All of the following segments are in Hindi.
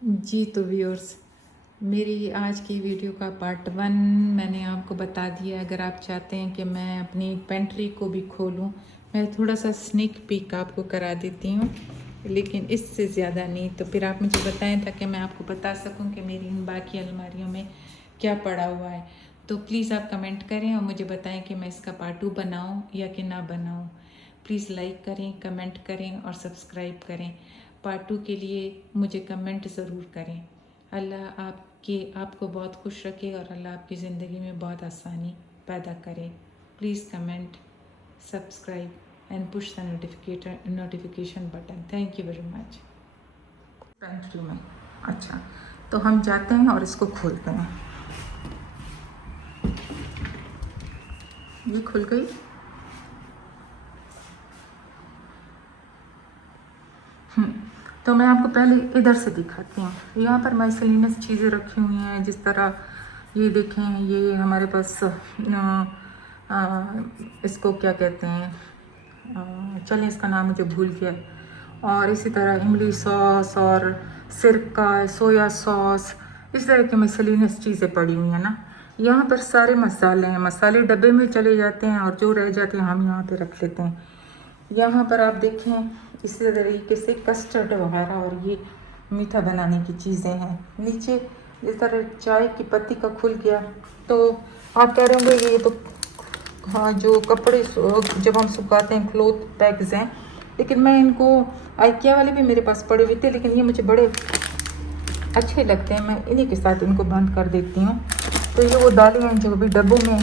जी तो व्यूअर्स, मेरी आज की वीडियो का पार्ट 1 मैंने आपको बता दिया। अगर आप चाहते हैं कि मैं अपनी पेंट्री को भी खोलूं, मैं थोड़ा सा स्नीक पीक आपको करा देती हूं, लेकिन इससे ज़्यादा नहीं। तो फिर आप मुझे बताएं ताकि मैं आपको बता सकूं कि मेरी इन बाकी अलमारियों में क्या पड़ा हुआ है। तो प्लीज़ आप कमेंट करें और मुझे बताएं कि मैं इसका पार्ट 2 बनाऊँ या कि ना बनाऊँ। प्लीज़ लाइक करें, कमेंट करें और सब्सक्राइब करें। पार्ट 2 के लिए मुझे कमेंट ज़रूर करें। अल्लाह आपको बहुत खुश रखे और अल्लाह आपकी ज़िंदगी में बहुत आसानी पैदा करे। Please comment, subscribe and push the notification button. Thank you very much. Pantry में अच्छा, तो हम जाते हैं और इसको खोलते हैं। ये खुल गई। तो मैं आपको पहले इधर से दिखाती हूँ। यहाँ पर मिसलेनियस चीज़ें रखी हुई हैं, जिस तरह ये देखें, ये हमारे पास इसको क्या कहते हैं, चलें इसका नाम मुझे भूल गया। और इसी तरह इमली सॉस और सिरका, सोया सॉस, इस तरह की मिसलेनियस चीज़ें पड़ी हुई हैं ना। यहाँ पर सारे मसाले हैं, मसाले डब्बे में चले जाते हैं और जो रह जाते हैं हम यहाँ पे रख लेते हैं। यहाँ पर आप देखें इसी तरीके से कस्टर्ड वगैरह और ये मीठा बनाने की चीज़ें हैं। नीचे इस तरह चाय की पत्ती का खुल गया। तो आप कह रहे होंगे ये तो हाँ, जो कपड़े जब हम सुखाते हैं क्लोथ बैग्स हैं, लेकिन मैं इनको आइकिया वाले भी मेरे पास पड़े हुए थे, लेकिन ये मुझे बड़े अच्छे लगते हैं। मैं इन्हीं के साथ इनको बंद कर देती हूँ। तो ये वो दालें हैं जो अभी डब्बों में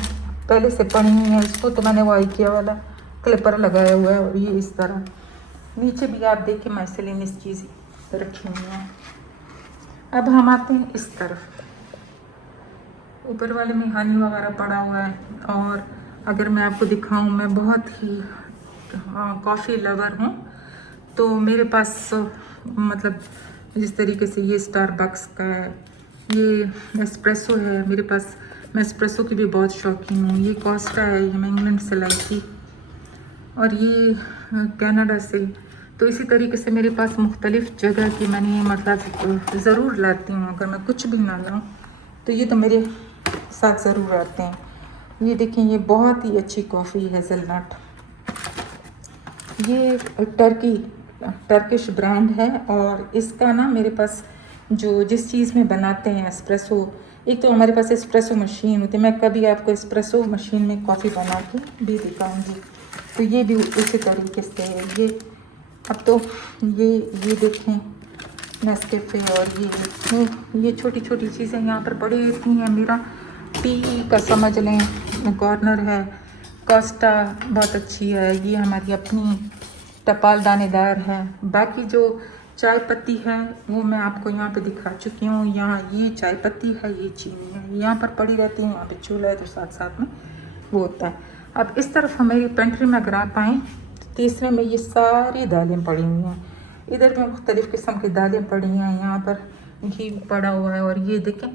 पहले से पड़ी हुई हैं। इसको तो मैंने वो आइकिया वाला क्लिपर लगाया हुआ है। और ये इस तरह नीचे भी आप देखिए मिसलेनियस चीज़ रखी हुई हैं। अब हम आते हैं इस तरफ। ऊपर वाले में हनी वगैरह पड़ा हुआ है। और अगर मैं आपको दिखाऊं, मैं बहुत ही कॉफ़ी लवर हूँ। तो मेरे पास मतलब जिस तरीके से ये स्टारबक्स का है, ये एस्प्रेसो है मेरे पास। मैं एस्प्रेसो की भी बहुत शौकीन हूँ। ये कोस्टा है, ये मैं इंग्लैंड से लाई थी, और ये कनाडा से। तो इसी तरीके से मेरे पास मुख्तलिफ़ जगह की मैंने मतलब ज़रूर लाती हूँ। अगर मैं कुछ भी ना लाऊँ तो ये तो मेरे साथ ज़रूर आते हैं। ये देखें, ये बहुत ही अच्छी कॉफ़ी हेज़लनट, ये टर्किश ब्रांड है। और इसका ना मेरे पास जो जिस चीज़ में बनाते हैं एस्प्रेसो, एक तो हमारे पास एस्प्रेसो मशीन होती है। मैं कभी आपको एस्प्रेसो मशीन में कॉफ़ी बना के भी दिखाऊंगी। तो ये भी उसी तरीके से है। ये अब तो ये देखें नेस्कैफ़े, और ये छोटी छोटी चीज़ें यहाँ पर बड़ी होती हैं। मेरा टी का समझ लें कॉर्नर है। कोस्टा बहुत अच्छी है। ये हमारी अपनी टपाल दानेदार है। बाकी जो चाय पत्ती है वो मैं आपको यहाँ पे दिखा चुकी हूँ। यहाँ ये चाय पत्ती है, ये चीनी है, यहाँ पर पड़ी रहती है। यहाँ पे चूल्हा है तो साथ साथ में वो होता है। अब इस तरफ हमारी पेंट्री में अगर आप आएँ तो तीसरे में ये सारी दालें पड़ी हुई हैं। इधर भी मुख्तलिफ़ किस्म की दालें पड़ी हैं। यहाँ पर घी पड़ा हुआ है। और ये देखें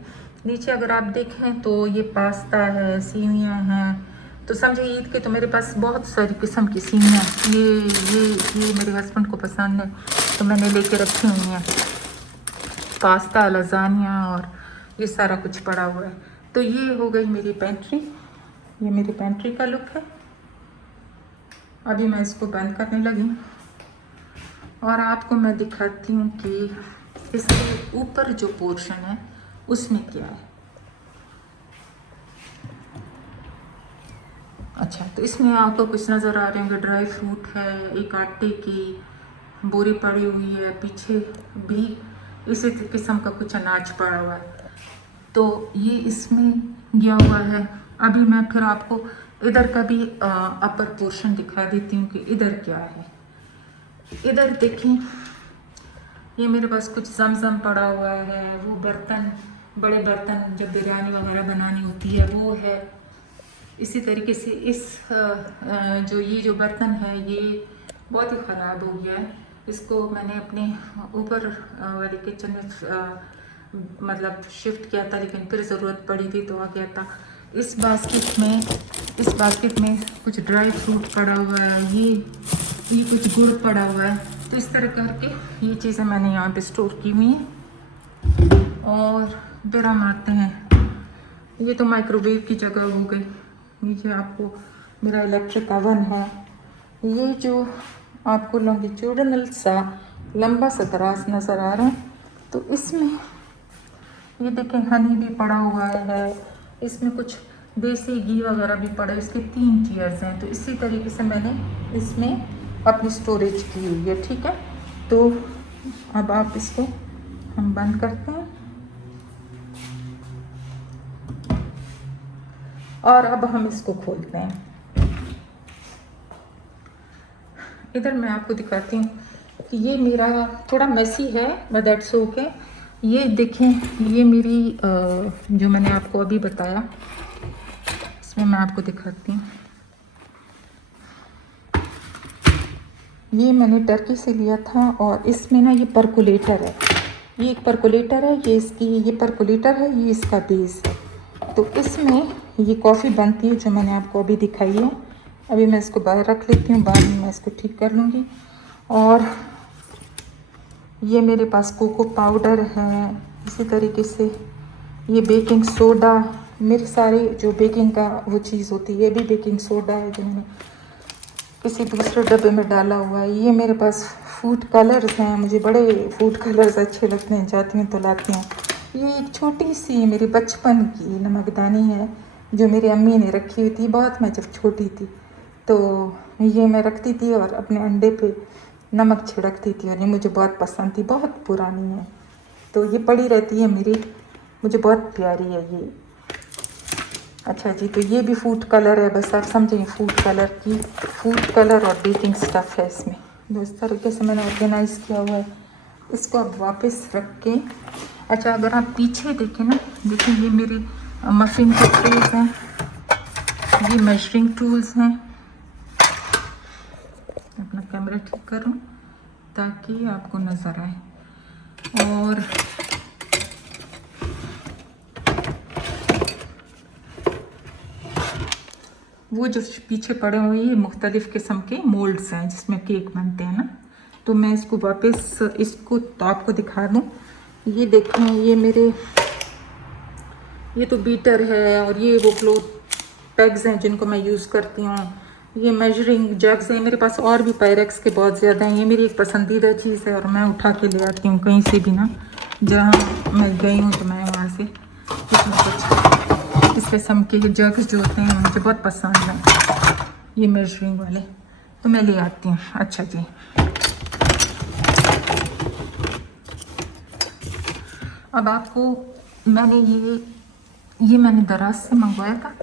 नीचे अगर आप देखें तो ये पास्ता है, सेवियाँ हैं। तो समझे ईद के तो मेरे पास बहुत सारी किस्म की सेवियाँ, ये मेरे हस्बैंड को पसंद है तो मैंने लेके रखी हुई हैं। पास्ता, लजानिया और ये सारा कुछ पड़ा हुआ है। तो ये हो गई मेरी पेंट्री। ये मेरी पेंट्री का लुक है। अभी मैं इसको बंद करने लगी और आपको मैं दिखाती हूँ कि इसके ऊपर जो पोर्शन है उसमें क्या है। अच्छा, तो इसमें आपको कुछ नज़र आ रहे होंगे, ड्राई फ्रूट है, एक आटे की बोरी पड़ी हुई है, पीछे भी इसी किस्म का कुछ अनाज पड़ा हुआ है। तो ये इसमें गया हुआ है। अभी मैं फिर आपको इधर का भी अपर पोर्शन दिखा देती हूँ कि इधर क्या है। इधर देखें, ये मेरे पास कुछ जमजम पड़ा हुआ है। वो बर्तन, बड़े बर्तन जब बिरयानी वगैरह बनानी होती है वो है। इसी तरीके से ये जो बर्तन है ये बहुत ही ख़राब हो गया है। इसको मैंने अपने ऊपर वाले किचन में मतलब शिफ्ट किया था, लेकिन फिर ज़रूरत पड़ी थी तो आ गया था। इस बास्केट में कुछ ड्राई फ्रूट पड़ा हुआ है। ये कुछ गुड़ पड़ा हुआ है। तो इस तरह करके ये चीज़ें मैंने यहाँ पे स्टोर की हुई हैं। और बेरा मारते हैं। ये तो माइक्रोवेव की जगह हो गई। नीचे आपको मेरा इलेक्ट्रिक ओवन है। ये जो आपको लॉन्गिट्यूडनल सा लंबा सा दराज नज़र आ रहा है, तो इसमें ये देखें हनी भी पड़ा हुआ है, इसमें कुछ देसी घी वगैरह भी पड़ा है। इसके 3 चेयर्स हैं। तो इसी तरीके से मैंने इसमें अपनी स्टोरेज की हुई है। ठीक है, तो अब आप इसको हम बंद करते हैं और अब हम इसको खोलते हैं। इधर मैं आपको दिखाती हूँ कि ये मेरा थोड़ा मेसी है, बट दैट्स ओके। ये देखें, ये मेरी जो मैंने आपको अभी बताया, इसमें मैं आपको दिखाती हूँ। ये मैंने टर्की से लिया था और इसमें ना ये परकोलेटर है। ये एक परकोलेटर है, ये परकोलेटर है, ये इसका बेस है। तो इसमें ये कॉफ़ी बनती है जो मैंने आपको अभी दिखाई है। अभी मैं इसको बाहर रख लेती हूँ, बाद में मैं इसको ठीक कर लूँगी। और ये मेरे पास कोको पाउडर है, इसी तरीके से ये बेकिंग सोडा, मेरे सारे जो बेकिंग का वो चीज़ होती है, ये भी बेकिंग सोडा है जो मैंने किसी दूसरे डब्बे में डाला हुआ है। ये मेरे पास फूड कलर्स हैं, मुझे बड़े फूड कलर्स अच्छे लगते हैं, जाती हूँ तो लाती हूँ। ये एक छोटी सी मेरी बचपन की नमकदानी है जो मेरी अम्मी ने रखी हुई थी बहुत, मैं जब छोटी थी तो ये मैं रखती थी और अपने अंडे पे नमक छिड़कती थी और ये मुझे बहुत पसंद थी। बहुत पुरानी है तो ये पड़ी रहती है मेरी, मुझे बहुत प्यारी है ये। अच्छा जी, तो ये भी फूड कलर है, बस आप समझें फूड कलर और बेकिंग स्टफ़ है इसमें। तो इस तरीके से मैंने ऑर्गेनाइज़ किया हुआ है। इसको अब वापस रख के, अच्छा अगर आप पीछे देखें ना, देखिए ये मेरे मफ़िन के ट्रेस हैं, ये मेजरिंग टूल्स हैं। अपना कैमरा ठीक करूँ ताकि आपको नज़र आए। और वो जो पीछे पड़े हुए ये मुख्तलिफ़ किस्म के मोल्ड्स हैं जिसमें केक बनते हैं ना। तो मैं इसको वापस इसको तो आपको दिखा दूँ। ये देखें, ये मेरे ये तो बीटर है और ये वो क्लोथ पैग्स हैं जिनको मैं यूज़ करती हूँ। ये मेजरिंग जग्स हैं मेरे पास, और भी पायरेक्स के बहुत ज़्यादा हैं। ये मेरी एक पसंदीदा चीज़ है और मैं उठा के ले आती हूँ कहीं से भी ना, जहाँ मैं गई हूँ तो मैं वहाँ से कुछ ना कुछ इस किस्म के जग्स जो होते हैं मुझे बहुत पसंद हैं, ये मेजरिंग वाले, तो मैं ले आती हूँ। अच्छा जी, अब आपको मैंने ये मैंने दराज से मंगवाया था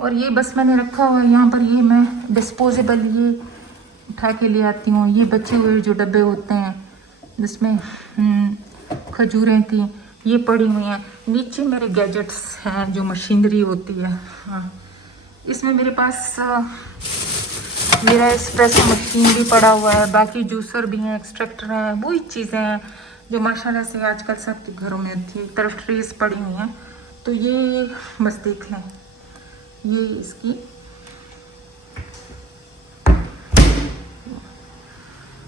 और ये बस मैंने रखा हुआ है यहाँ पर। ये मैं डिस्पोजेबल ये उठा के ले आती हूँ। ये बचे हुए जो डब्बे होते हैं जिसमें खजूरें थी, ये पड़ी हुई हैं। नीचे मेरे गैजेट्स हैं जो मशीनरी होती है। हाँ, इसमें मेरे पास मेरा एस्प्रेसो मशीन भी पड़ा हुआ है, बाकी जूसर भी हैं, एक्सट्रैक्टर हैं, वही चीज़ें हैं जो माशाल्लाह से आजकल सबके घरों में होती है। एक तरफ ट्रेस पड़ी हुई हैं, तो ये बस देख लें, ये इसकी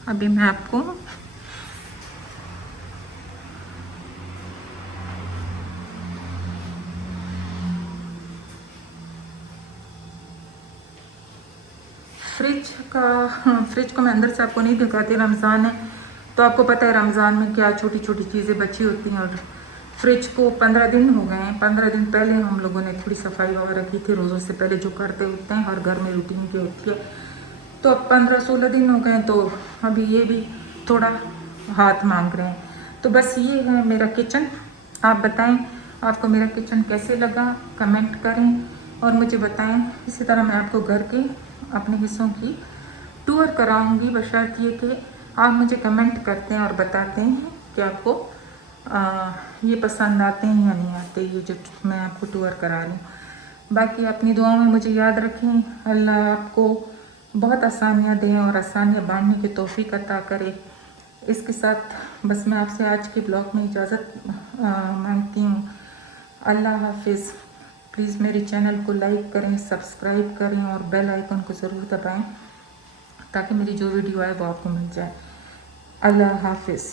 अभी मैं आपको फ्रिज को मैं अंदर से आपको नहीं दिखाती। रमज़ान है तो आपको पता है रमज़ान में क्या छोटी छोटी चीज़ें बची होती हैं। और फ्रिज को 15 दिन हो गए हैं। 15 दिन पहले हम लोगों ने थोड़ी सफाई वगैरह की थी, रोज़ों से पहले जो करते होते हैं, हर घर में रूटीन की होती है। तो अब 15-16 दिन हो गए, तो अभी ये भी थोड़ा हाथ मांग रहे हैं। तो बस ये है मेरा किचन। आप बताएं आपको मेरा किचन कैसे लगा, कमेंट करें और मुझे बताएं। इसी तरह मैं आपको घर के अपने हिस्सों की टूर कराऊंगी, बशर्ते ये कि आप मुझे कमेंट करते हैं और बताते हैं कि आपको ये पसंद आते हैं या नहीं आते, ये जो मैं आपको टूर करा रही हूँ। बाकी अपनी दुआओं में मुझे याद रखें। अल्लाह आपको बहुत आसानियाँ दें और आसानियाँ बांटने की तौफीक अता करे। इसके साथ बस मैं आपसे आज के ब्लॉग में इजाज़त मांगती हूँ। अल्लाह हाफिज़। प्लीज़ मेरे चैनल को लाइक करें, सब्सक्राइब करें और बेल आइकन को ज़रूर दबाएं ताकि मेरी जो वीडियो आए वो आपको मिल जाए। अल्लाह हाफिज़।